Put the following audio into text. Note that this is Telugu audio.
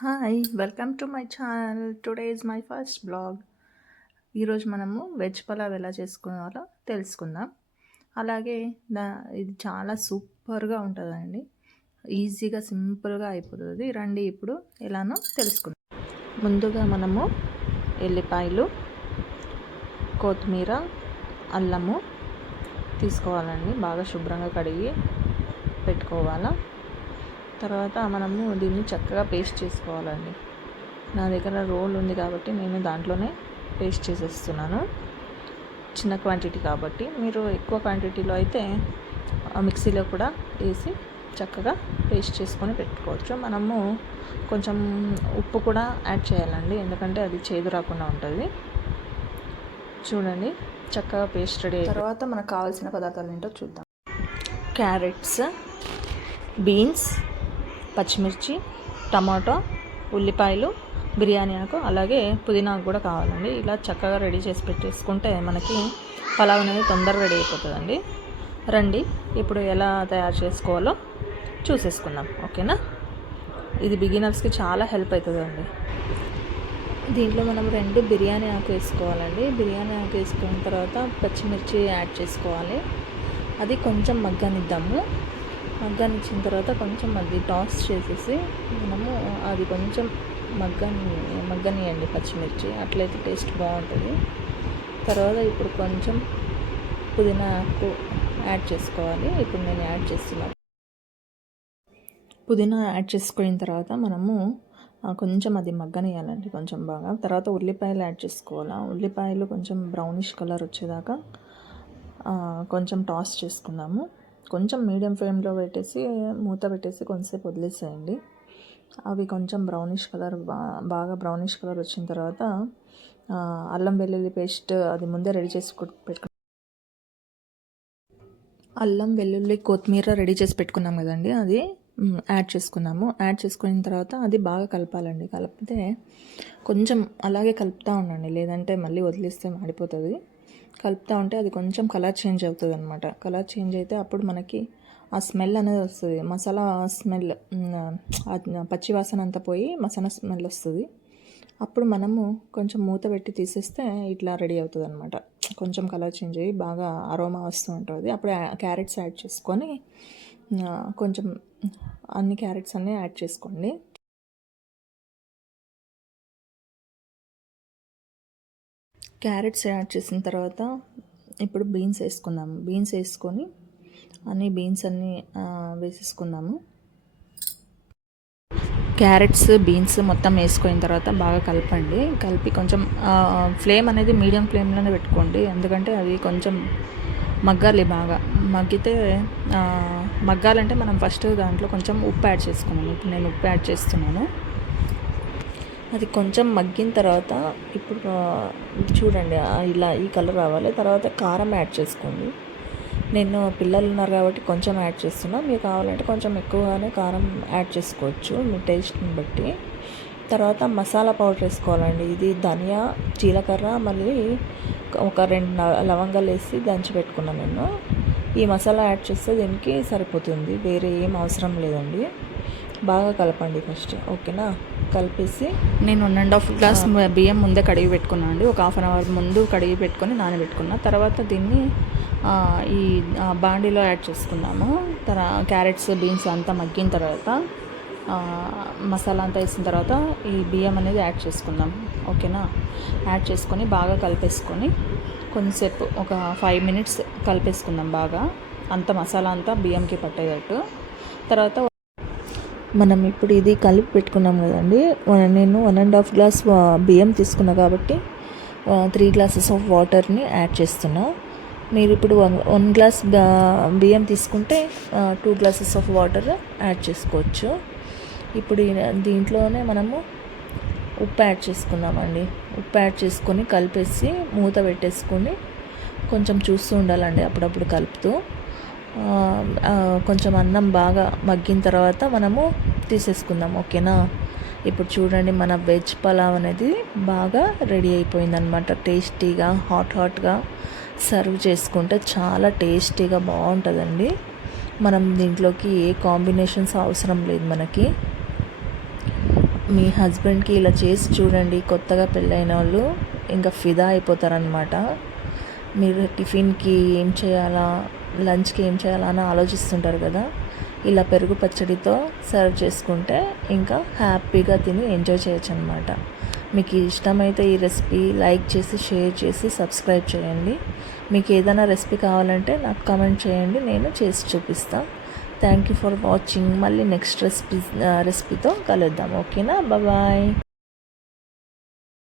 Hi welcome to my channel. Today is my first blog. ఈరోజు మనము వెజ్ పలావ్ ఎలా చేసుకోవాలో తెలుసుకుందాం. అలాగే ఇది చాలా సూపర్గా ఉంటుందండి. ఈజీగా సింపుల్గా అయిపోతుంది. రండి ఇప్పుడు ఎలానో తెలుసుకుందాం. ముందుగా మనము ఎల్లిపాయలు, కొత్తిమీర, అల్లము తీసుకోవాలండి. బాగా శుభ్రంగా కడిగి పెట్టుకోవాలా. తర్వాత మనము దీన్ని చక్కగా పేస్ట్ చేసుకోవాలండి. నా దగ్గర రోల్ ఉంది కాబట్టి నేను దాంట్లోనే పేస్ట్ చేసేస్తున్నాను. చిన్న క్వాంటిటీ కాబట్టి మీరు ఎక్కువ క్వాంటిటీలో అయితే మిక్సీలో కూడా వేసి చక్కగా పేస్ట్ చేసుకొని పెట్టుకోవచ్చు. మనము కొంచెం ఉప్పు కూడా యాడ్ చేయాలండి, ఎందుకంటే అది చేదు రాకుండా ఉంటుంది. చూడండి, చక్కగా పేస్ట్ రెడీ అయిన తర్వాత మనకు కావాల్సిన పదార్థాలు ఏంటో చూద్దాం. క్యారెట్స్, బీన్స్, పచ్చిమిర్చి, టమాటో, ఉల్లిపాయలు, బిర్యానీ ఆకు, అలాగే పుదీనా ఆకు కూడా కావాలండి. ఇలా చక్కగా రెడీ చేసి పెట్టేసుకుంటే మనకి పలావ్ అనేది తొందరగా రెడీ అయిపోతుందండి. రండి ఇప్పుడు ఎలా తయారు చేసుకోవాలో చూసేసుకుందాం. ఓకేనా? ఇది బిగినర్స్కి చాలా హెల్ప్ అవుతుందండి. దీంట్లో మనం 2 బిర్యానీ ఆకు వేసుకోవాలండి. బిర్యానీ ఆకు వేసుకున్న తర్వాత పచ్చిమిర్చి యాడ్ చేసుకోవాలి. అది కొంచెం మగ్గనిద్దాము. మగ్గనిచ్చిన తర్వాత కొంచెం అది టాస్ చేసేసి మనము అది కొంచెం మగ్గనియండి పచ్చిమిర్చి, అట్లయితే టేస్ట్ బాగుంటుంది. తర్వాత ఇప్పుడు కొంచెం పుదీనా ఆకు యాడ్ చేసుకోవాలి. ఇప్పుడు నేను యాడ్ చేస్తున్నాను. పుదీనా యాడ్ చేసుకున్న తర్వాత మనము కొంచెం అది మగ్గనియాలండి కొంచెం బాగా. తర్వాత ఉల్లిపాయలు యాడ్ చేసుకోవాలి. ఉల్లిపాయలు కొంచెం బ్రౌనిష్ కలర్ వచ్చేదాకా కొంచెం టాస్ చేసుకుందాము. కొంచెం మీడియం ఫ్లేమ్లో పెట్టేసి మూత పెట్టేసి కొంచెంసేపు వదిలేసేయండి. అవి కొంచెం బ్రౌనిష్ కలర్ బాగా బ్రౌనిష్ కలర్ వచ్చిన తర్వాత అల్లం వెల్లుల్లి పేస్ట్ అది ముందే రెడీ చేసి అల్లం వెల్లుల్లి కొత్తిమీర రెడీ చేసి పెట్టుకున్నాం కదండి, అది యాడ్ చేసుకున్నాము. యాడ్ చేసుకున్న తర్వాత అది బాగా కలపాలండి. కలిపితే కొంచెం అలాగే కలుపుతూ ఉండండి, లేదంటే మళ్ళీ వదిలేస్తే మాడిపోతుంది. కలుపుతూ ఉంటే అది కొంచెం కలర్ చేంజ్ అవుతుంది అనమాట. కలర్ చేంజ్ అయితే అప్పుడు మనకి ఆ స్మెల్ అనేది వస్తుంది. మసాలా స్మెల్, పచ్చి వాసన అంతా పోయి మసాలా స్మెల్ వస్తుంది. అప్పుడు మనము కొంచెం మూత పెట్టి తీసేస్తే ఇట్లా రెడీ అవుతుంది అనమాట. కొంచెం కలర్ చేంజ్ అయ్యి బాగా అరోమా వస్తూ ఉంటుంది. అప్పుడు క్యారెట్స్ యాడ్ చేసుకొని కొంచెం అన్ని క్యారెట్స్ అన్నీ యాడ్ చేసుకోండి. క్యారెట్స్ యాడ్ చేసిన తర్వాత ఇప్పుడు బీన్స్ వేసుకుందాము. బీన్స్ వేసుకొని బీన్స్ అన్నీ వేసేసుకుందాము. క్యారెట్స్, బీన్స్ మొత్తం వేసుకున్న తర్వాత బాగా కలపండి. కలిపి కొంచెం ఫ్లేమ్ అనేది మీడియం ఫ్లేమ్లోనే పెట్టుకోండి, ఎందుకంటే అది కొంచెం మగ్గాలి. బాగా మగ్గితే మగ్గాలంటే మనం ఫస్ట్ దాంట్లో కొంచెం ఉప్పు యాడ్ చేసుకున్నాము. ఇప్పుడు నేను ఉప్పు యాడ్ చేస్తున్నాను. అది కొంచెం మగ్గిన తర్వాత ఇప్పుడు చూడండి ఇలా ఈ కలర్ రావాలి. తర్వాత కారం యాడ్ చేసుకోండి. నేను పిల్లలు ఉన్నారు కాబట్టి కొంచెం యాడ్ చేస్తున్నా. మీరు కావాలంటే కొంచెం ఎక్కువగానే కారం యాడ్ చేసుకోవచ్చు మీ టేస్ట్ని బట్టి. తర్వాత మసాలా పౌడర్ వేసుకోవాలండి. ఇది ధనియా, జీలకర్ర, మళ్ళీ ఒక 2 లవంగాలు వేసి దంచి పెట్టుకున్నాను నేను. ఈ మసాలా యాడ్ చేస్తే దీనికి సరిపోతుంది, వేరే ఏం అవసరం లేదండి. బాగా కలపండి ఫస్ట్. ఓకేనా? కలిపేసి నేను 1.5 గ్లాస్ బియ్యం ముందే కడిగి పెట్టుకున్నాను అండి. ఒక 1/2 అవర్ ముందు కడిగి పెట్టుకొని నానబెట్టుకున్నా. తర్వాత దీన్ని ఈ బాండీలో యాడ్ చేసుకున్నాము. క్యారెట్స్, బీన్స్ అంతా మగ్గిన తర్వాత మసాలా అంతా వేసిన తర్వాత ఈ బియ్యం అనేది యాడ్ చేసుకుందాం. ఓకేనా? యాడ్ చేసుకొని బాగా కలిపేసుకొని కొంచెంసేపు ఒక 5 మినిట్స్ కలిపేసుకుందాం బాగా, అంత మసాలా అంతా బియ్యంకి పట్టేటట్టు. తర్వాత మనం ఇప్పుడు ఇది కలిపి పెట్టుకున్నాం కదండి. నేను 1.5 గ్లాస్ బియ్యం తీసుకున్నా కాబట్టి 3 గ్లాసెస్ ఆఫ్ వాటర్ని యాడ్ చేస్తున్నా. మీరు ఇప్పుడు 1 గ్లాస్ బియ్యం తీసుకుంటే 2 గ్లాసెస్ ఆఫ్ వాటర్ యాడ్ చేసుకోవచ్చు. ఇప్పుడు దీంట్లోనే మనము ఉప్పు యాడ్ చేసుకుందామండి. ఉప్పు యాడ్ చేసుకొని కలిపేసి మూత పెట్టేసుకొని కొంచెం చూస్తూ ఉండాలండి, అప్పుడప్పుడు కలుపుతూ. కొంచెం అన్నం బాగా మగ్గిన తర్వాత మనము తీసేసుకుందాం. ఓకేనా? ఇప్పుడు చూడండి, మన వెజ్ పలావ్ అనేది బాగా రెడీ అయిపోయిందనమాట. టేస్టీగా హాట్గా సర్వ్ చేసుకుంటే చాలా టేస్టీగా బాగుంటుందండి. మనం దీంట్లోకి ఏ కాంబినేషన్స్ అవసరం లేదు మనకి. మీ హస్బెండ్కి ఇలా చేసి చూడండి. కొత్తగా పెళ్ళైన వాళ్ళు ఇంకా ఫిదా అయిపోతారనమాట. మీరు టిఫిన్కి ఏం చేయాలా, లంచ్కి ఏం చేయాలా అని ఆలోచిస్తుంటారు కదా, ఇలా పెరుగు పచ్చడితో సర్వ్ చేసుకుంటే ఇంకా హ్యాపీగా తిని ఎంజాయ్ చేయొచ్చు అనమాట. మీకు ఇష్టమైతే ఈ రెసిపీ లైక్ చేసి, షేర్ చేసి, సబ్స్క్రైబ్ చేయండి. మీకు ఏదైనా రెసిపీ కావాలంటే నాకు కామెంట్ చేయండి, నేను చేసి చూపిస్తాను. Thank you for watching. మళ్ళీ నెక్స్ట్ రెసిపీతో కలుద్దాం. ఓకేనా? బాయ్.